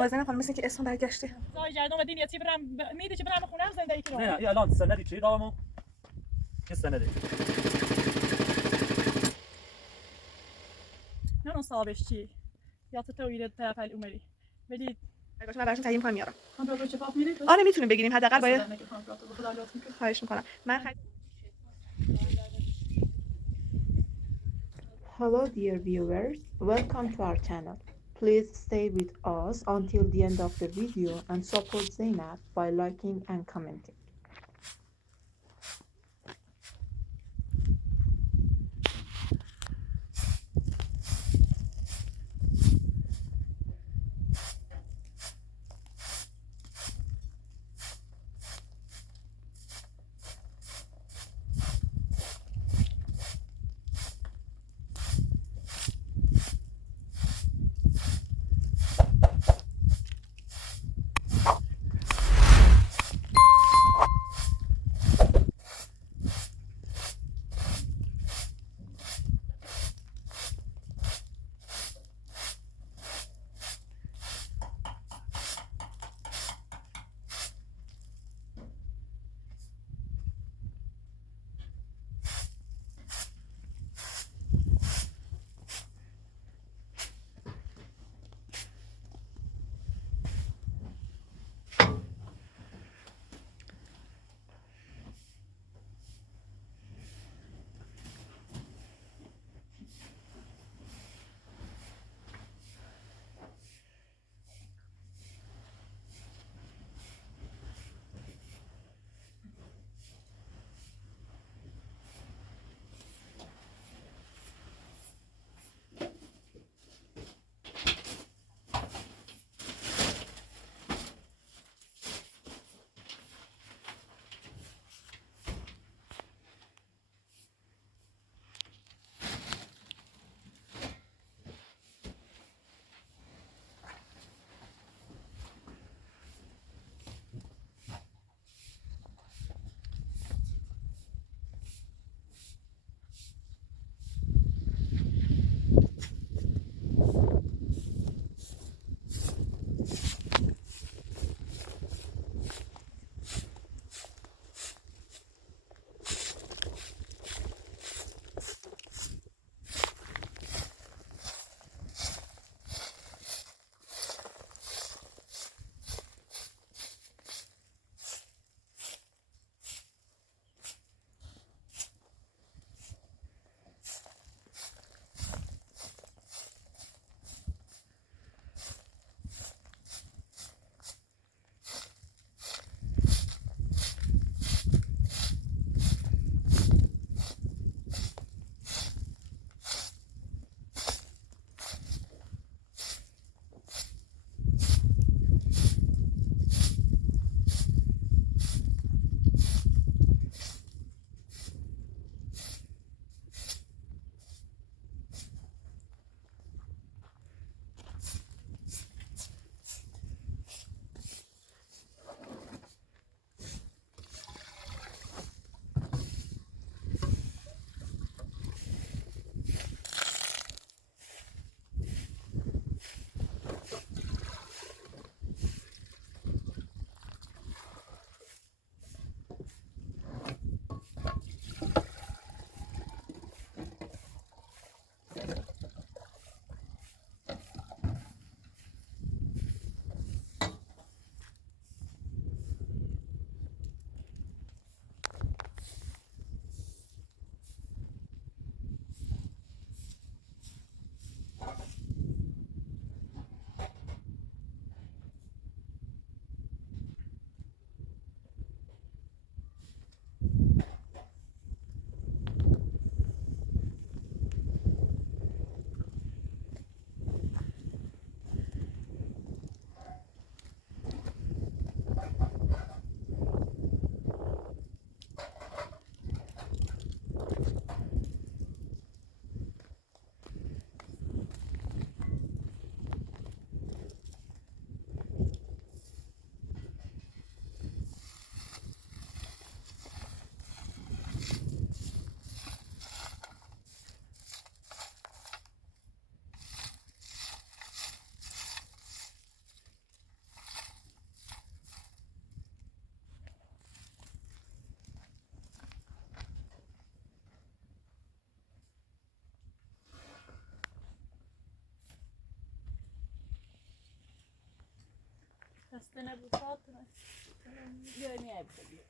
بازن خانم مثل که اسم برگشته. زای جردم و دینیتی برم میده که برم خونم زندگی کنم. نه یا الان سندی چی دامو؟ چه سندی؟ نه اون صاحبش چی؟ یا تو توییت طرفل اومری. ولی باشه من براتون تهیه می‌کنم میارم. کانترول چه پاپ میدید؟ آره میتونیم بگیریم حداقل باید خدا لطف میکنه. خواهش میکنم. Hello dear viewers, welcome to our channel. Please stay with us until the end of the video and support Zainab by liking and commenting. خسته نبود فاطمه görmeye yapabiliyor.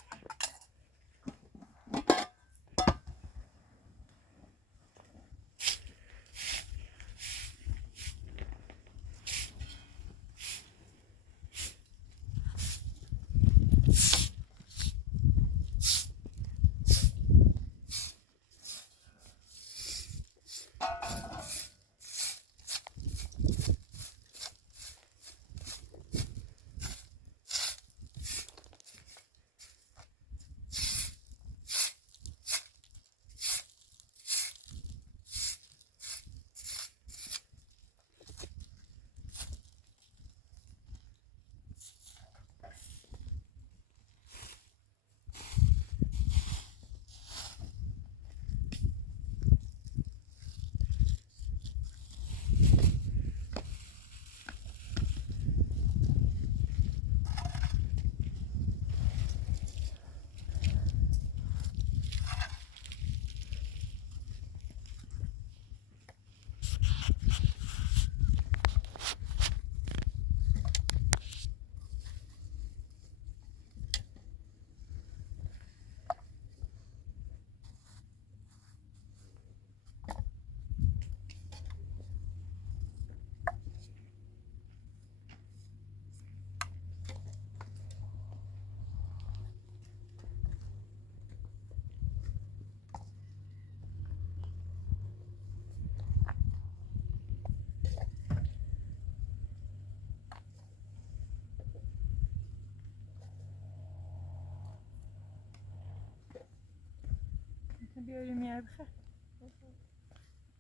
بیاریم یه بخیر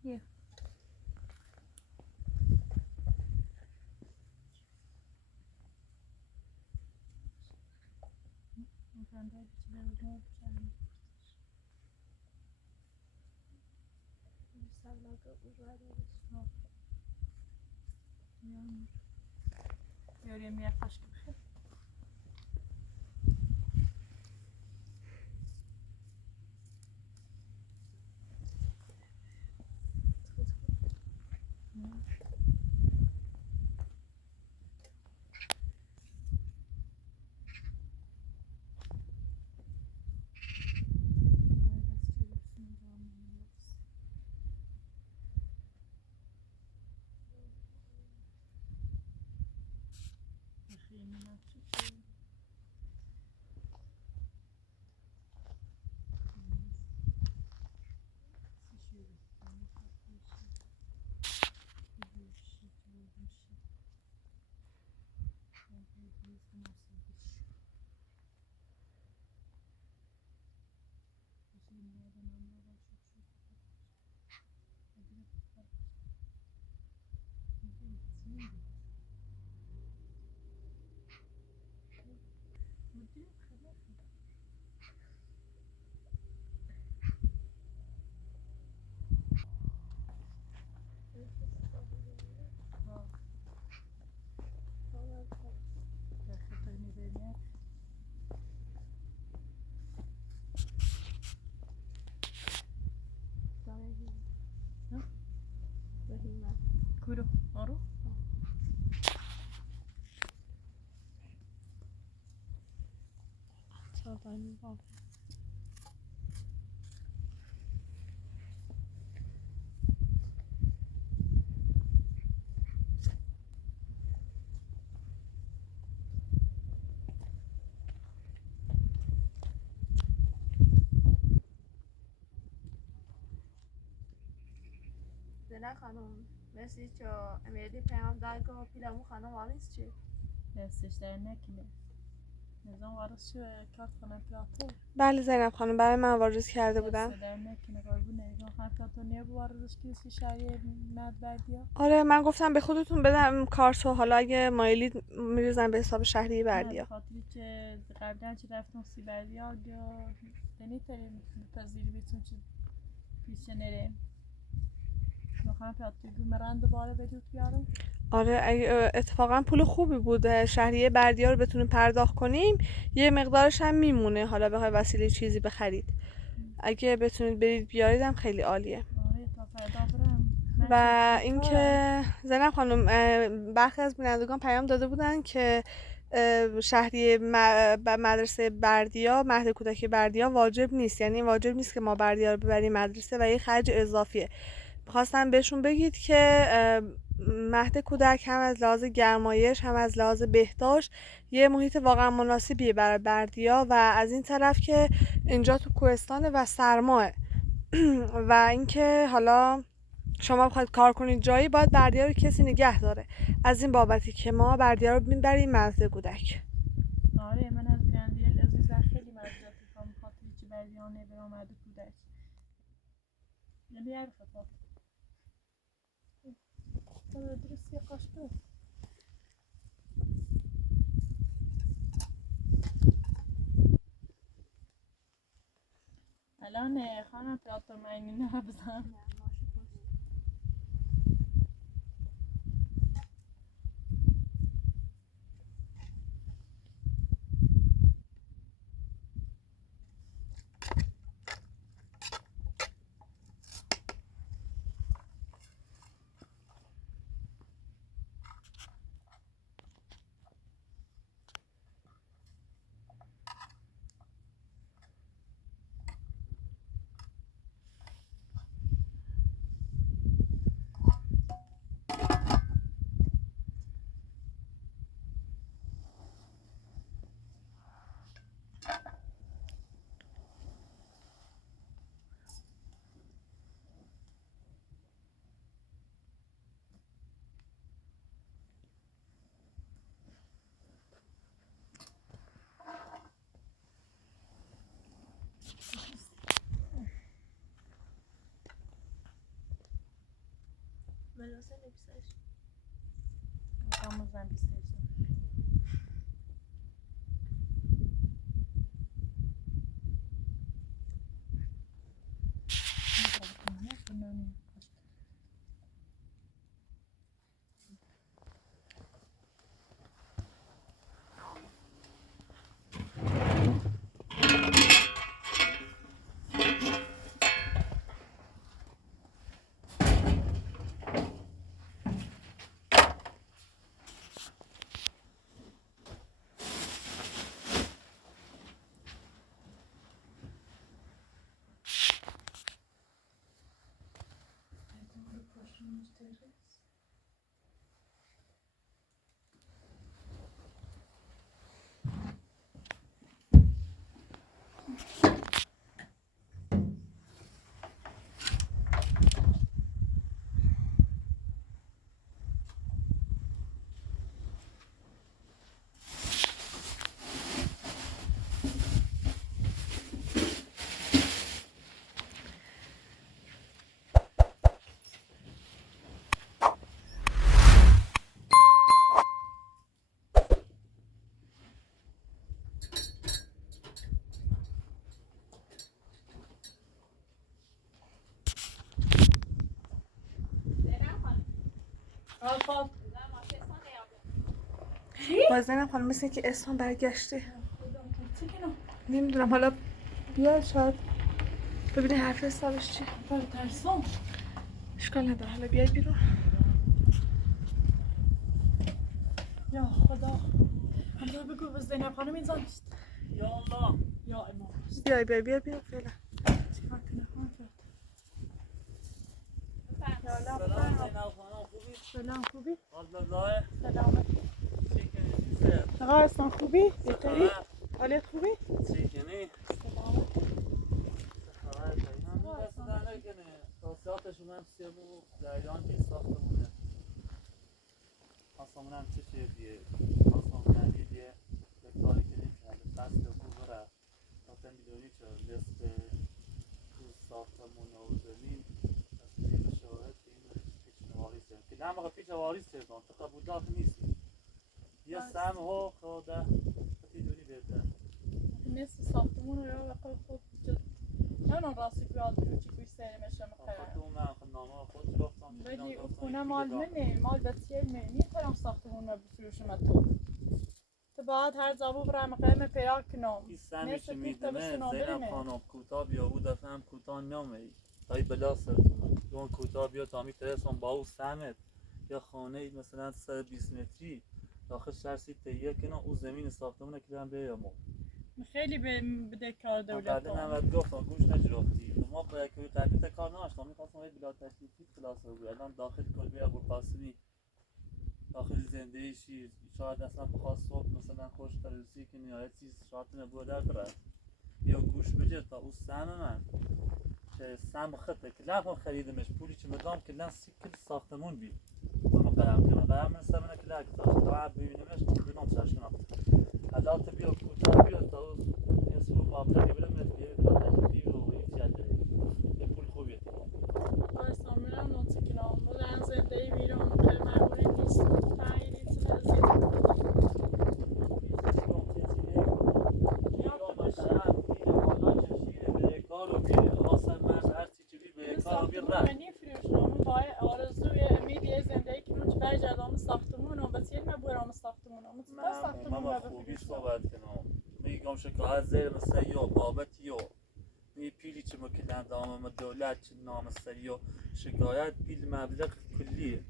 یه ممکن باید چیزی رو کنم بیاریم یه خشک بخیر Kuru, oru. Çaldayım bak. زینه خانم مثل که امیدی پیام درگاه پیلمو خانم آلیس چی؟ دستش در نکنه نظام وارد شو کارت کنم پیاته بله زینب خانم برای من واریز کرده بودم. دست در نکنه قربونه نظام خانم پیاته نیه واردش کسی شهری مد بردیا آره من گفتم به خودتون بدم کارتو، حالا اگه مایلید میریزم به حساب شهری بردیا. خاطری که قبلا چه رفتم سی بردیا یا دنی تریم پذیری بیتون چه پیشه نریم نخواهم پیاته گومران دوباره بدید بیارم. آره اتفاقا پول خوبی بود، شهریه بردیا رو بتونیم پرداخت کنیم یه مقدارش هم میمونه، حالا بخوای وسیله چیزی بخرید اگه بتونید برید بیاریدم خیلی عالیه. آره تا فردا برم و اینکه زینب خانم برخی از بینندگان پیام داده بودن که شهریه مدرسه بردیا، مهد کودک بردیا واجب نیست، یعنی واجب نیست که ما بردیا رو ببریم مدرسه و یه خرج اضافیه. میخواستم بهشون بگید که مهد کودک هم از لحاظ گرمایش هم از لحاظ بهداشت یه محیط واقعا مناسبیه برای بردیا، و از این طرف که اینجا تو کوهستانه و سرماه و اینکه حالا شما بخواید کار کنید جایی، باید بردیا رو کسی نگه داره. از این بابتی که ما بردیا رو میبریم مهد کودک. آره من از بیننده عزیزم خیلی معذرت میخوام خاطر که بردیانه برآمد کودک یعنی عرفت درستی قاشقه الان خانم تئاتر معنی نبزن مدرسه نمیسش مقام زن بیستش بازنم خانم مثل که اسم برگشته، نمیدونم، حالا بیا شاید ببینی حرف حسابش چیه. ترسون اشکال نداره، حالا بیای بیرون. یا خدا حالا بگو به زینب خانم این زن یا الله یا امام بیا بیرون فعلا. چیکار کنه خانم سلام زینب خانم خوبی؟ سلام خوبی؟ الله سلامت چی کنی؟ آقا اصلا خوبی؟ بهتری؟ حالت خوبی؟ چی کنی؟ سلامت خبر پیام دست در نکنه توصیاتش اومد سیمو جریان که ساختمونه خواستمونم چه چیزیه خواستمونم دیگه به کاری که نمی‌کرده فصل خوب بره تا میدونی چه نصف تو ساختمون رو زمین تصویر شاهد این پیچ نواریس که نه موقع پیچ نواریس چیزان تو قبولات نیستی یه سم ها خوده میدونی بهتر مثل ساختمون رو یا بقیه خود نه راستی که آدم رو چی کوی سری میشه مخیره تو من نامه خود گفتم ولی خونه مال منه مال بسیار میتونم ساختمون رو بفروشم تو باید هر جابو برم قیم پیدا کنم این سمیش میدونه زینب خانم کوتا بیا او دفعه هم کوتا نمی تایی بلا سرتونه اون کوتا بیا تا میترسم با او سمت یا خانه مثلا 120 متری داخل شهر سیته کنه او زمین ساختمون کلان به یا ما خیلی به کار دولت بعدن هم گفتم گوش نجرافتی ما با یکی تحقیق کار ناشتم میخواستم باید بلا تشریفی کلاس رو الان داخل کلبه ابو قاسمی داخل زنده شیر شاید اصلا بخواد صبح مثلا خوش ترسی که نهایت چیز شاید نبود در بره یا گوش بجه تا او سهم من که سهم خطه که لحظه خریدمش پولی که مدام که لحظه سیکل ساختمون بی مقرم من سمنه که لحظه تا ببینمش ببینم چشم حالا بیا کوتاه بیا تا اسم مبلغی برم یه تشریفی و این یه پول خوبیه آرسان میرم نوت کنم بودن زنده بیرون خیلی مقبولی نیست تایید میگم شکایت زیر مسیو بابتیو می پیلی چه مکلند آمام دولت چه نام سریو شکایت بیل مبلغ کلیه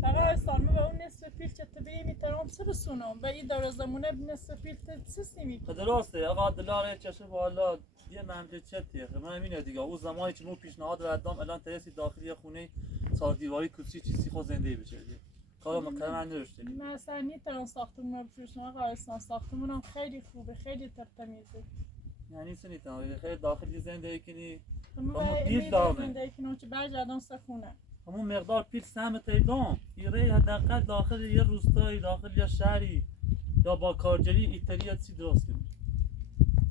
فقط استانمه به اون نصف پیل که تبیه میترم سرسونم و این دور زمونه به نصف پیل تسیمی درسته آقا دلار چشه بالا یه مملکتیه من همینه دیگه اون زمانی که مو پیشنهاد ردام الان ترسی داخلی خونه چهار دیواری کوچی چیزی خود زنده بشه کارو مکرم من نرشته مثلا نیترم ساختمون بفروشم آقا استان ساختمونم خیلی خوبه خیلی ترتمیزه یعنی سنیتم خیلی داخلی زندگی کنی همون دید دامه زندگی کنم که برگردم سخونه همون مقدار پیل سهم تیدام ایره حداقل داخل یه روستایی داخل یه شهری یا با کارگری ایتری یا چی درست کنی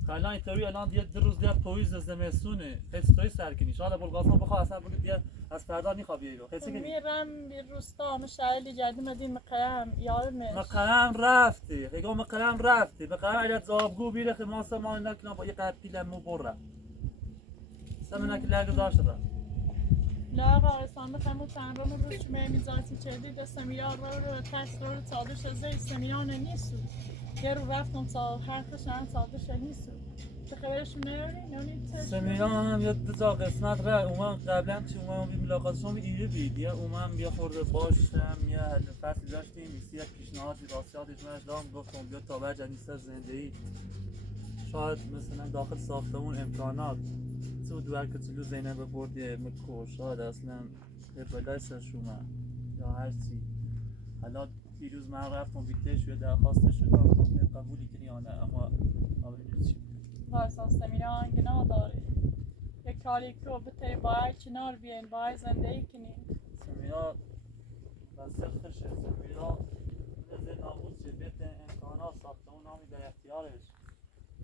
الان ایتری الان دیگه 2 روز دیگه پویز زمستونه خیلی سرکنی شاید بلغارستان بخواه اصلا بگه دیگه از فردا نیخوا بیایرو خیلی میرم به روستا مشعلی جدی مدین مقیم یارمش مقرم رفتی خیلی مقرم رفتی مقرم علیت زابگو بیره خیلی ما سمان نکنم با یه قد پیلمو بره سمنه که لگه داشته لا آقا استان بخیمون چند رو روش میزاتی چردی ده سمیران رو تست رو سادش از این سمیران نیستو یه رو رفتم تا هر خشن سادش نیستو به خبرشون نیارین؟ سمیران هم یه 2 تا قسمت را اومم قبلا چه اومم بی ملاقاتشون ایره بید یه اومم بیا خورده باشم یه فصل داشتیم میسی یک پیشنهادی راستیاتش منش دارم گفتم بیا تا برجا نیست زندگی شاید مثلا داخل ساختمون امکانات تو دوار که تلو زینب بردی مکو شاید اصلا بلای سرشومه یا هر چی حالا دیروز من رفتم بیتش و درخواست شدم قبولی کنی یا نه اما قبولی چی واسه سمیران گناه داره یک کاری که بتری باید کنار بیاین باید زندگی کنین سمیرا بسیار خوشه سمیرا نزد نابود چه بیت امکانات ساختمون نامی در اختیارش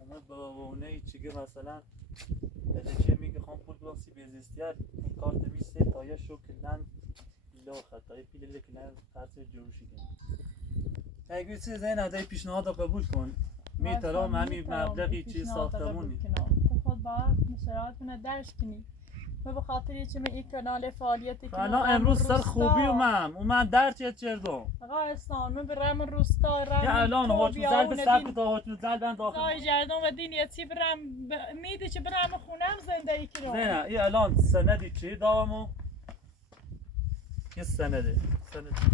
اما به اونه چیگه مثلا چه میگه خواهم پول برسی بیزیستیار این کارت میسته تا یه شو کلن لاخت تا یه پیل کلن خرس جروشی کن اگه چیز این ادای پیشنهاد رو قبول کن میترام همین مبلغی چیز ساختمونی خود باید مشاهدات کنه درش کنی و به خاطر یه چه این کانال فعالیتی که الان امروز سر خوبی اومم در چه چردم آقا استان من برم روستا رم یا الان هاتون زل به سبک تا هاتون زل بند داخل زای جردم و دین یه چی برم میده چه برم خونم زندگی کنم نه این الان سندی چی دامو یه سنده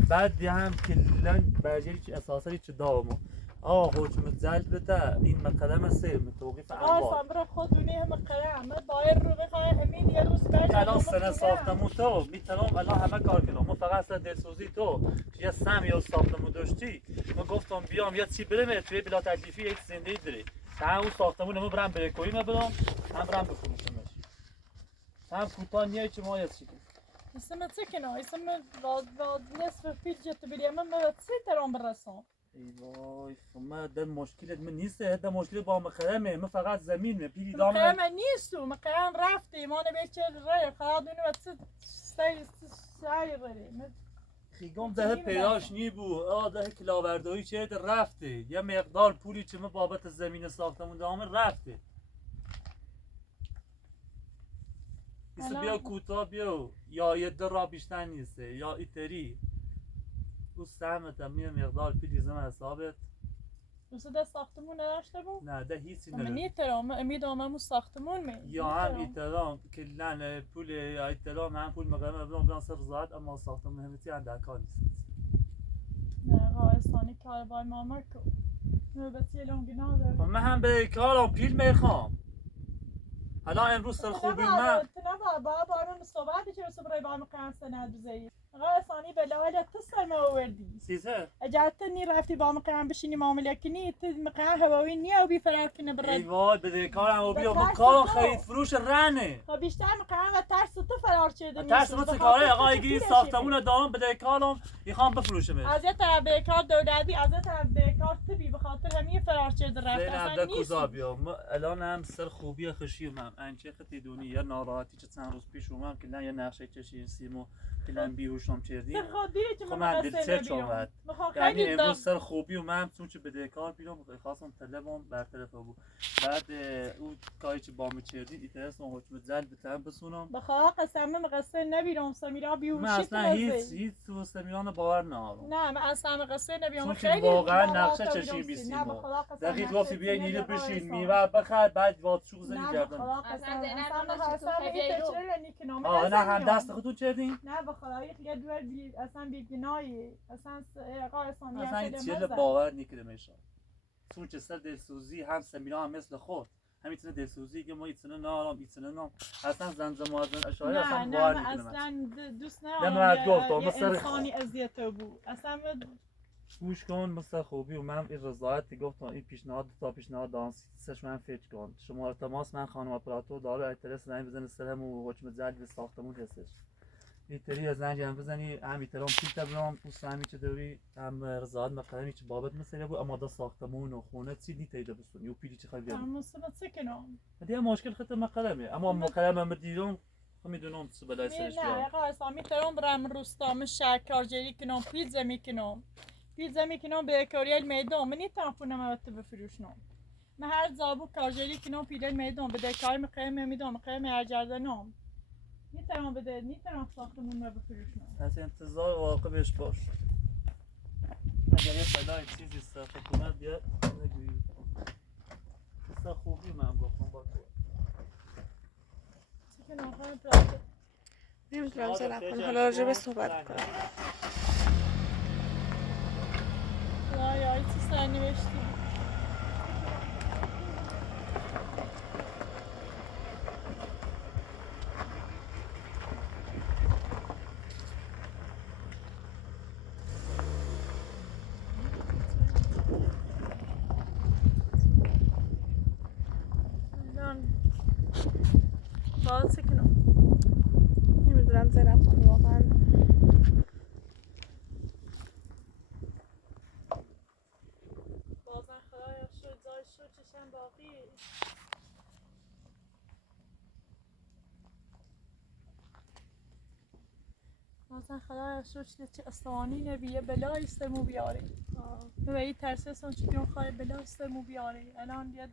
بعد یه هم کلن برجری چی اساسایی چی دامو حکم زل بده این مقدم سیر متوقف آقا انبار استان برا خودونی هم قرم بایر رو بخواه امید یه روز برگردم الان سنه ساختمون تو میتونم الان همه کار کنم من فقط اصلا دلسوزی تو یه سم یا ساختمون داشتی من گفتم بیام یه چی برم توی بلا تکلیفی یک زندگی داری تا اون ساختمون رو برم بریکوی برم هم برم بفروشمش هم کوتاه نیای چه ما یه چی کنم اسم چه کنه اسم نصف پیل جت بریم من چه ترام برسم ای وای ما ده مشکلت من نیست ده مشکل با مقرمه من فقط زمین پیلی دام مقرم نیستو مقرم رفتی ما نبیچه رای خواهد اونو چه سعی بری خیگم ده پیداش نی بو ده کلاوردهایی چه رفته یه مقدار پولی چه ما بابت زمین ساختمون دامه رفته ایسا بیا کوتاه بیا یا یه در را بیشتر نیسته یا ایتری او سهمت هم یه مقدار پیلی زم حسابت دوست ده ساختمون نداشته بود؟ نه ده هیچی من نداره نیترام امید آممو ساختمون می یا هم ایترام کلن پول یا ایترام هم پول مقامه برام سر زاد اما ساختمون همتی هم در کار نیست نه آقا استانی کار خواهر بای ماما کو نوبتی لونگینا داره من هم به کارم پیل میخوام. الان امروز سر خوبی من تنبا بابا من صحبت که رسو برای با مقام سند بزنی آقا ثانی بلاله تصل ما آوردی سیزه اجازتنی رفتی با مقام بشینی معامله کنی تو مقام هواوی نیا و بی فرار کنه ای برای وای بده کارم و بیا بترس من کارم تو. خرید فروش رنه. خب بیشتر مقام و ترس تو فرار شده ترس مثل کاره آقا اگه ساختمون دارم بده کارم میخوام بفروشمش. از یه طرف بیکار دولتی از یه طرف بیکار تبی به خاطر همین فرار شده رفت زینب اصلا ده نیست کجا بیام الان هم سر خوبی خشی من انچه خطی دونی یا ناراحتی چه چند روز پیش اومم که نه یه نقشه چشی سیمو که من بیهوشم چردی خودی که خب من من قصه دلچه چومد یعنی خیلی امروز سر خوبی اومم چون چه بده کار بیرم خواستم تلبم برطرف بود بعد اون کاری که با می چردی ایترسم حکم زل بترم بسونم بخواه قسم من قصه نبیرم سمیرا من بیوشی اصلا هیچ تو سمیران باور ندارم. نه من اصلا قصه نبیرم چون خیلی که واقعا ناراحت نقشه بودم چشی سی. بیسیم نه بخدا قسم دقیق نقشه واسه بیای چی نیره نبیرم بشین اصلا. میوه بخر بعد واد شو زنی نه جردن بخدا قسم اصلا زینب اصلا نمیشه تو قسم خیلی این رو. تچره نکنم آه نه هم دست خودتون چردین؟ نه بخدا یه دور اصلا بیگنایی اصلا آقا اصلا اصلا این چیز مزه باور نکرده میشه. چون چه سر دلسوزی هم سمیرا هم مثل خود همیتونه دلسوزی که ما ایتونه نارم ایتونه نام اصلا زنزم آزن اشاره اصلا نه باور من نکنه. اصلا دوست نه ندارم من گفتم یه مثل انسانی اذیت بود اصلا گوش کن مثل خوبی و من این رضایت گفتم این پیشنهاد تا پیشنهاد دانسیسش من فکر کن شما تماس من خانم اپراتور داره اعتراض زنگ بزنه سرم و حکم زد به ساختمون هستش ایتری از زنگ هم بزنی هم ایترام پیت برام پوست همی چه دوی هم رضایت مقدمی چه بابت مسئله بود اما دا ساختمون و خونه چی دیتیده بسونی و پیری چه خیلی بیام مصیبت سکنم دیگه مشکل خط مقدمه اما مقدم هم دیدم میدونم چه بلای سرش نه بیام آقا اصلا میتونم برم روستام شکارجری کنم پیتزا میکنم به کاریل میدون من نیتم خونه موت بفروشنم من هر زابو کارجری کنم پیرل میدون به کار مقیم میدونم مقیم ارجردنم نیتم ساختمون رو بفروشنم از انتظار واقع بهش باش اگر یه بلای چیزی سر حکومت بیاد نگویی مثل خوبی من گفتم با تو سکنم خواهیم پراته نمیدونم زنب خانم حالا راجع به صحبت کنم. خدایا چی سر نوشتی باید سکنم نمیدونم زنب خانم واقعا بازن خدایا شد زای شد چشم باقی بازن خدایا شد چه استوانی نبیه بلای سرمو بیاره و این ترسه سون چکیون خواهی بلای سرمو بیاره الان بیاد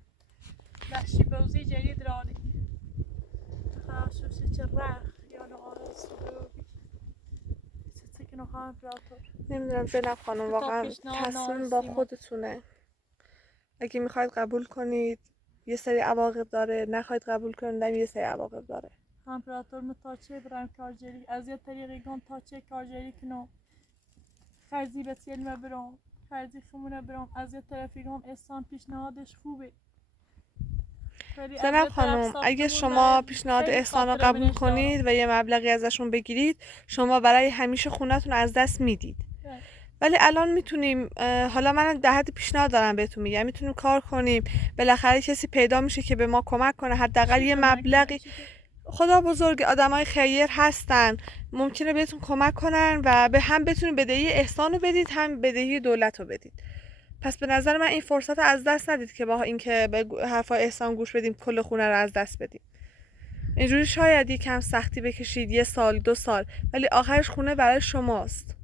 وحشی بوزی جدید راری خواهد شد چه رخ یا نواره سودوبی چه سکنو خواهم پراتور نمیدونم زنب خانم واقعا تصمیم با خودتونه. اگه میخواید قبول کنید یه سری عواقب داره، نخواید قبول کنید هم یه سری عواقب داره. امپراتور متاچه برم کارجری از یه طریقی گم تاچه کارجری کنم خرزی به سیلمه برم خرزی خمونه برم از یه طرفی گم احسان پیشنهادش خوبه زنب خانم اگه شما پیشنهاد احسان رو قبول کنید و یه مبلغی ازشون بگیرید شما برای همیشه خونتون از دست میدید. ولی الان میتونیم، حالا من در حد پیشنهاد دارم بهتون میگم، میتونیم کار کنیم بالاخره کسی پیدا میشه که به ما کمک کنه حداقل یه مبلغی. خدا بزرگ، آدمای خیر هستن ممکنه بهتون کمک کنن و به هم بتونید بدهی احسان رو بدید هم بدهی دولت رو بدید. پس به نظر من این فرصت رو از دست ندید که با اینکه به حرفای احسان گوش بدیم کل خونه رو از دست بدیم. اینجوری شاید یکم سختی بکشید 1 سال 2 سال ولی آخرش خونه برای شماست.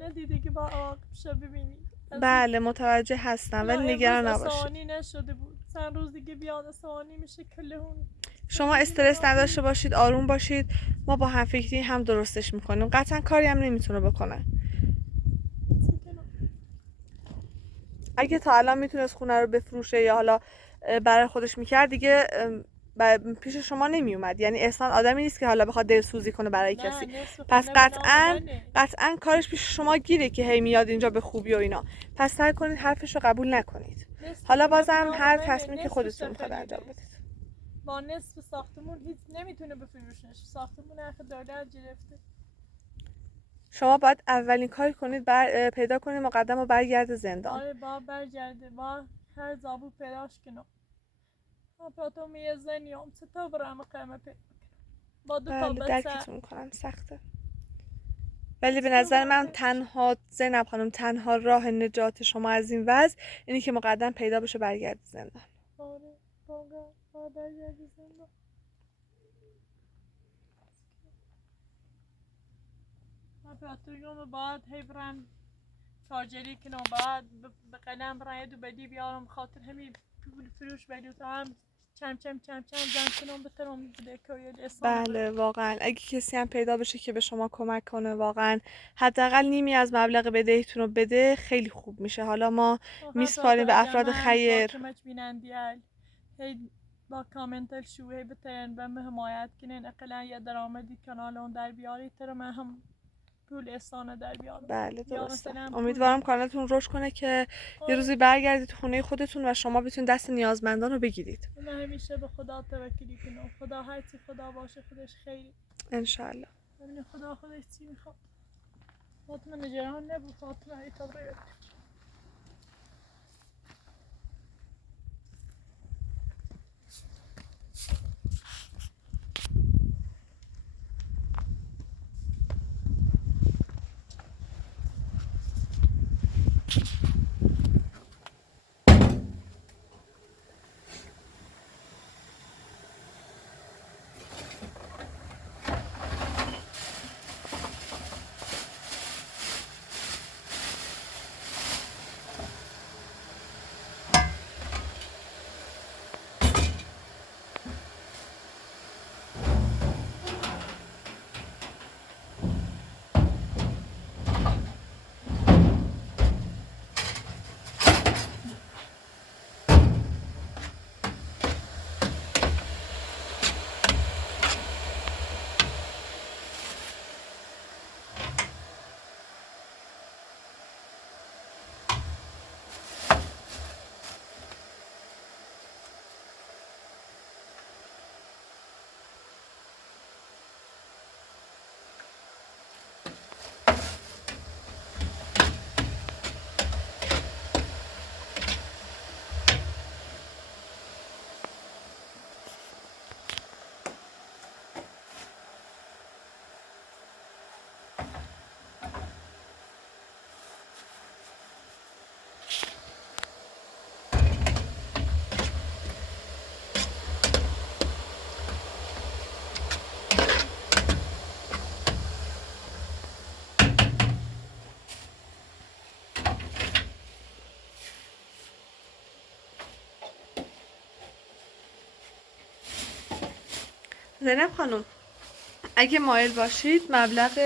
ندیده که با عواقب شو ببینید بله متوجه هستم ولی نگران نباشید. اسوانی نشده بود چند روز دیگه بیاد اسوانی میشه کلهون. شما استرس نداشته باشید، آروم باشید، ما با هم فکری هم درستش میکنیم. قطعا کاری هم نمیتونه بکنه. اگه تا الان میتونست خونه رو بفروشه یا حالا برای خودش میکرد دیگه پیش شما نمی اومد. یعنی احسان آدمی نیست که حالا بخواد دلسوزی کنه برای نه، کسی. نصف پس خونه قطعاً بنامه. قطعاً کارش پیش شما گیره که هی میاد اینجا به خوبی و اینا. پس سعی کنید حرفش رو قبول نکنید. نصف حالا خونه بازم هر بنامه، تصمیمی که نصف خودتون میخواد سفری انجام ده. بدید. با نصف ساختمون هیچ نمیتونه بفروشنش. ساختمون اخ دولت گرفته. شما باید اولین کاری کنید پیدا کنید مقدم و برگرد زندان. آره با برگرده با هر زابو پیداش کنم. تو میزنیم ستا برام قیمه پیدا با دو تا بله بچه درکتون کنم سخته. ولی به نظر من تنها زینب خانم تنها راه نجات شما از این وضع اینی که مقدم پیدا بشه برگرد زندان. آره با برگرده زندان. من پراتوریوم بعد هی برم تاجری کنم بعد به قلم برای دو بدی بیارم خاطر همین پول فروش بدی تو هم چم زن کنم بترم بده که بله واقعا اگه کسی هم پیدا بشه که به شما کمک کنه واقعا حداقل نیمی از مبلغ بدهیتون رو بده خیلی خوب میشه. حالا ما میسپاریم به افراد خیر. هی با کامنتل شوهی بترین به حمایت کنین اقلا یه درآمدی کانال اون در بیاری تر من هم پول احسانه در بیارم. بله درسته. مثلا امیدوارم کانالتون رشد کنه که یه روزی برگردید تو خونه خودتون و شما بتونید دست نیازمندان رو بگیرید. من همیشه به خدا توکلی کنم. خدا هرچی خدا باشه خودش خیلی. انشالله. ببین خدا خودش چی میخواد. فاطمه نگران نبود. فاطمه ای طبعه. زینب خانم اگه مایل باشید مبلغ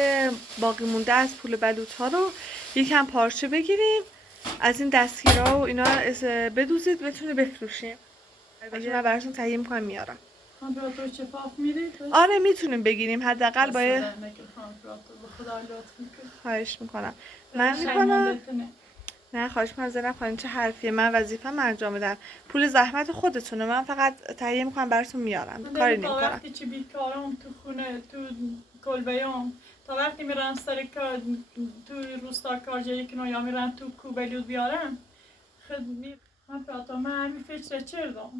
باقی مونده از پول بلوط ها رو یکم پارچه بگیریم از این دستگیرها و اینا بدوزید بتونه بفروشیم. من براتون تهیه میکنم میارم. تو شفاف میرید؟ آره میتونیم بگیریم حداقل باید. خدا لطف میکنه. خواهش میکنم. من میکنم. نه خواهش میکنم زینب خانم چه حرفیه. من وظیفه‌م انجام میدم. پول زحمت خودتونه. من فقط تهیه میکنم براتون میارم. کاری نمیکنم. تا وقتی چه بیکارم تو خونه تو کلبه‌ام تا وقتی میرم سر کار تو روستا کارگری کنم یا میرم تو کوبلود بیارم من فاطمه همین فکر چردم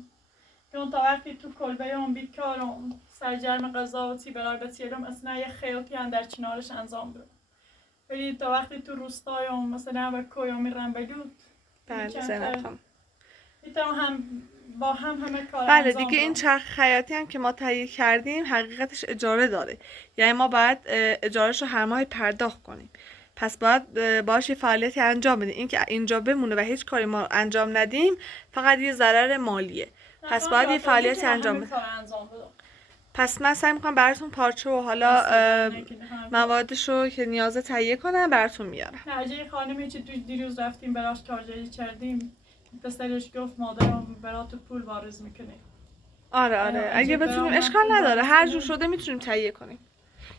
که تا وقتی تو کلبه‌ام بیکارم سرجرم قضا و تی برای بتیرم اصلا یه خیاطی هم در کنارش انجام بدم. ولی تا وقتی تو روستایم مثلا به کویا میرم بلود بله زینب خانم هم با همه کار بله دیگه این چرخ خیاطی هم که ما تهیه کردیم حقیقتش اجاره داره. یعنی ما باید اجارهش رو هر ماه پرداخت کنیم. پس باید باهاش یه فعالیتی انجام بدیم. این که اینجا بمونه و هیچ کاری ما انجام ندیم فقط یه ضرر مالیه. پس باید یه فعالیتی انجام بدیم. پس من سعی میکنم براتون پارچه و حالا موادش رو که نیازه تهیه کنم براتون میارم. نه اجای خانمی که دیروز رفتیم براش کارگری کردیم پسرش گفت مادرم برات پول واریز میکنه. آره اگه بتونیم برام اشکال خوب نداره، درست هر جور کنیم. شده میتونیم تهیه کنیم.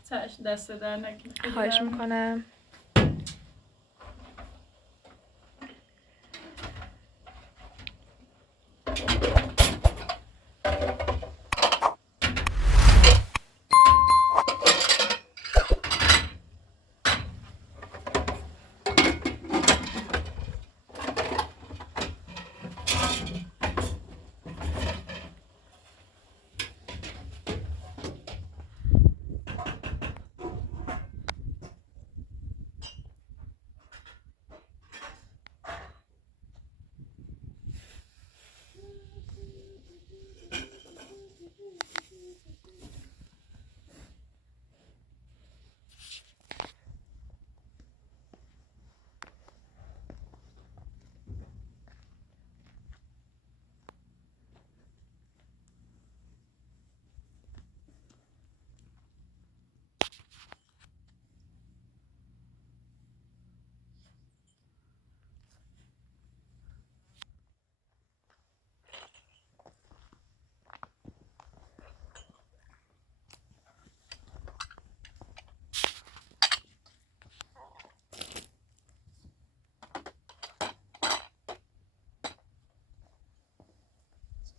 چشم، دست در نکنه. خیلی خواهش ممنون. میکنم.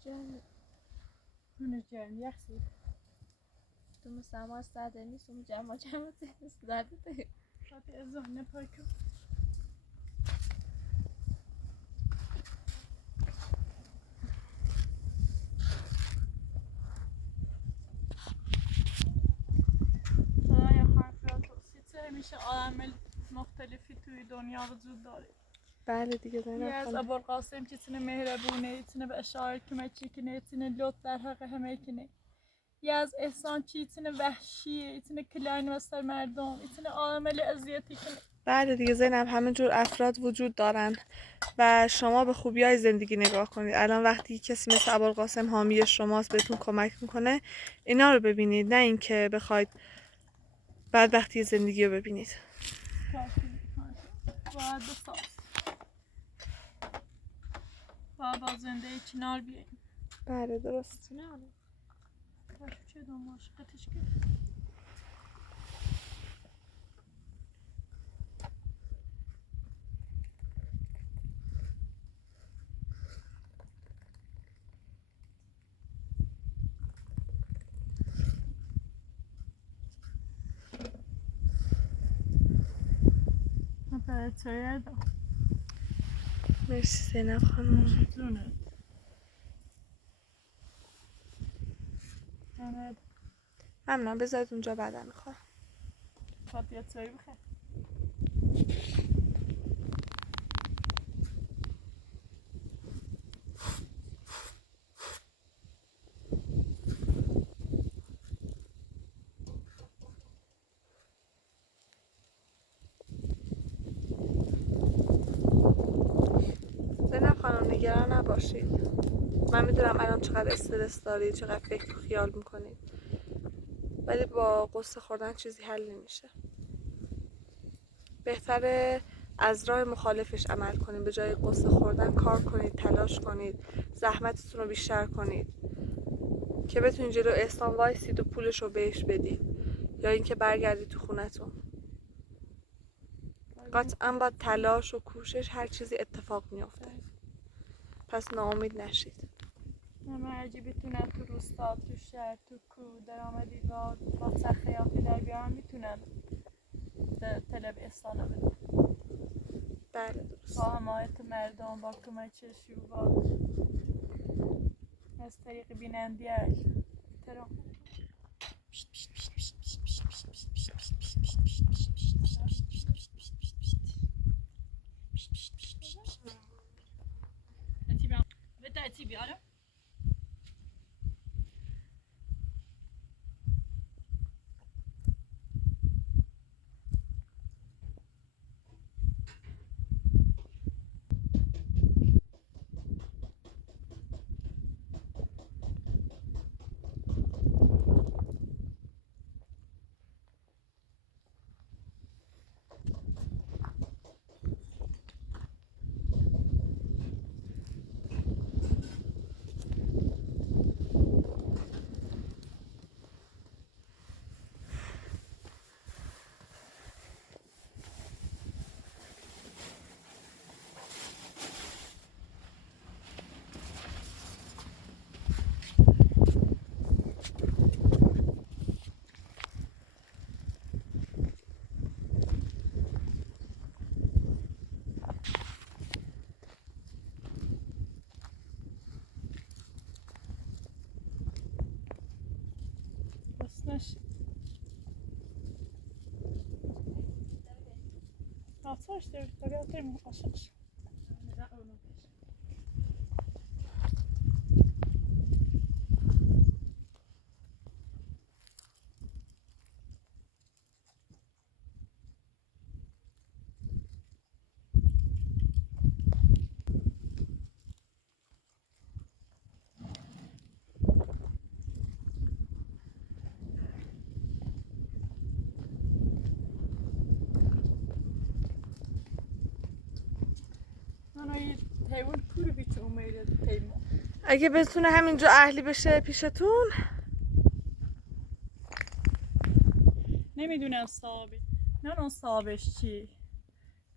جان اونو جرم یخسی. تو مسما ساده نیست اون جمع زده ته. خاطی از اون نپاکم. خدایا خواهد توصیه میشه عالم مختلفی توی دنیا وجود داره. بله دیگه یه از زینب خانم. ابوالقاسم که تونه مهربونه، تونه به اشاره کمکی کنه، تونه لطف در حق همه کنه. یه از احسان چی تونه وحشیه، تونه کلان وستر مردم، تونه عامل اذیتی کنه. بله دیگه زینب، همه جور افراد وجود دارن و شما به خوبی های زندگی نگاه کنید. الان وقتی کسی مثل ابوالقاسم حامی شماست، بهتون کمک میکنه، اینا رو ببینید، نه اینکه بخواید بدبختی زندگی رو ببینید. باید بساز باید با زنده کنار بیاییم. بله درست. نه باشه چه دوم عاشقتش کرد. برای چه مرسی زینب خانم. شکرونه. ممنون، بذارید اونجا بعدا میخورم. فاطیه چایی بخیر. زینب خانم نگران نباشید، من میدونم الان چقدر استرس دارید، چقدر فکر و خیال میکنید، ولی با قصه خوردن چیزی حل نمیشه. بهتره از راه مخالفش عمل کنید، به جای قصه خوردن کار کنید، تلاش کنید، زحمتتون رو بیشتر کنید که بتونید جلو احسان وایسید و پولش رو بهش بدید، یا اینکه برگردید تو خونتون. قطعا با تلاش و کوشش هر چیزی اتفاق میافته، پس ناامید نشید. همه عجیبی تونن تو روستا، تو شهر، تو کو درآمدی با سخیاتی در بیان میتونن طلب احسانه بدن. بله درست. با حمایت مردم، با کمکشی و با از طریق بینندی احترام. به ترتیبی آره. Coś ty, tak ja tym aşık. Neden öyle? این حیوان کوری بیچه اومده حیوان. اگه بتونه همینجا اهلی بشه پیشتون. نمیدونم صاحبی. نه اون صاحبش چی.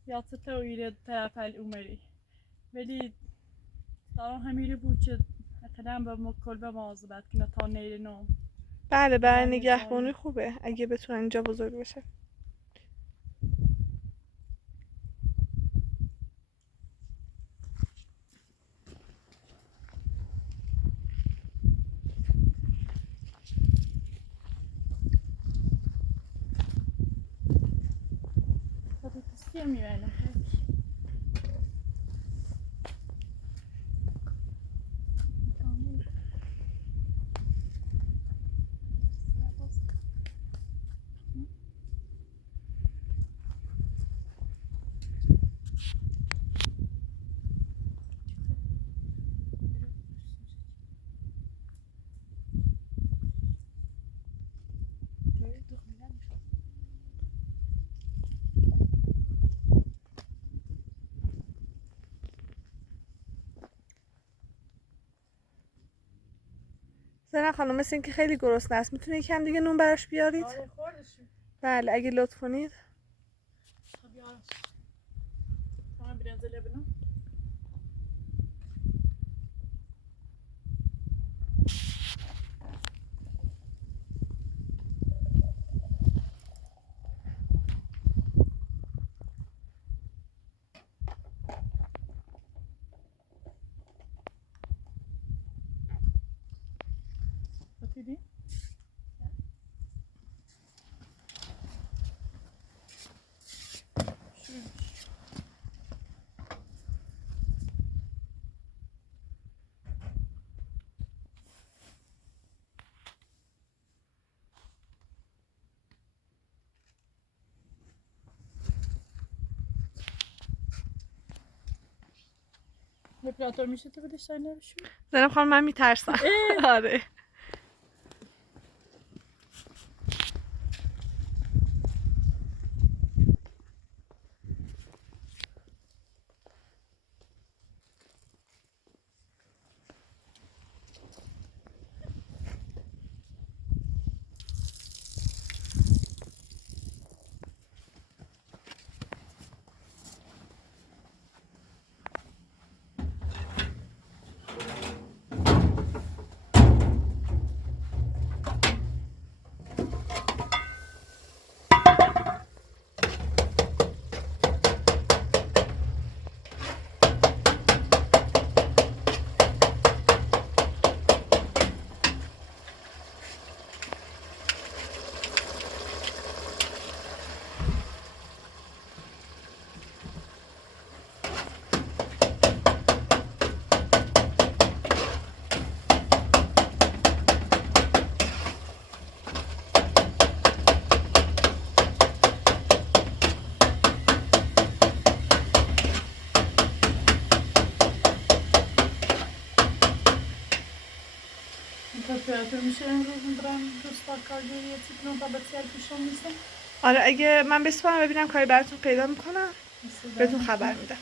یا تو ایره طرف اومدی. ولی دارم همیشه بود که قدم به مکل به مواظبت کنه تا نیره نام. بله برای بله، نگهبانی جالب. خوبه اگه بتونن اینجا بزرگ بشه. Patatesi yemiyorum. زنه خانم مثل اینکه خیلی گرسنه است. میتونه یکم دیگه نون براش بیارید؟ آره خوردشون. بله اگه لطف کنید. خب یارم. Tamam biraz ele bunu. Wat is die? Şuymuş. Depilatör میشه تو بدش سر نمیشون؟ زنه خانم من میترسم. آره. Depilatör میشه امروز برم دوستا کار گریه چیکنم تا بسیار پیشم میشه. آره اگه من بسپارم ببینم کاری براتون پیدا میکنم بهتون خبر میدم.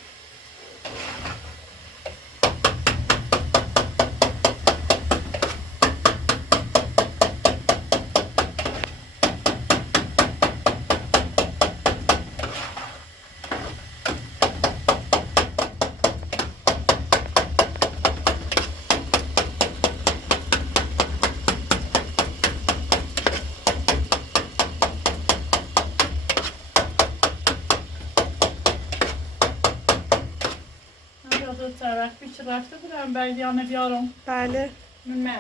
رفته بودم بردیانه بیارم بله من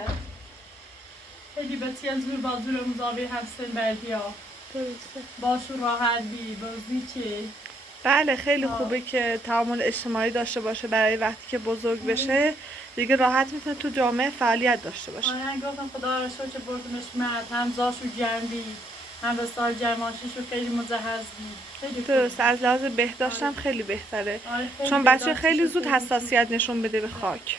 خیلی بسیار زور با زور مزاوی هستن بردیا درسته. باشو راحت بی بازی چه بله خیلی خوبه که تعامل اجتماعی داشته باشه برای وقتی که بزرگ بشه دیگه راحت میتونه تو جامعه فعالیت داشته باشه. آره گفتم خدا را شکر که بردمش مرد، هم زاشو جنبی هم به سال جماشیشو خیلی مجهز بود. خیلی درست، از لحاظ بهداشتم خیلی بهتره، آره خیلی چون بچه بهداشتش خیلی رو زود خیلی حساسیت نشون بده به خاک.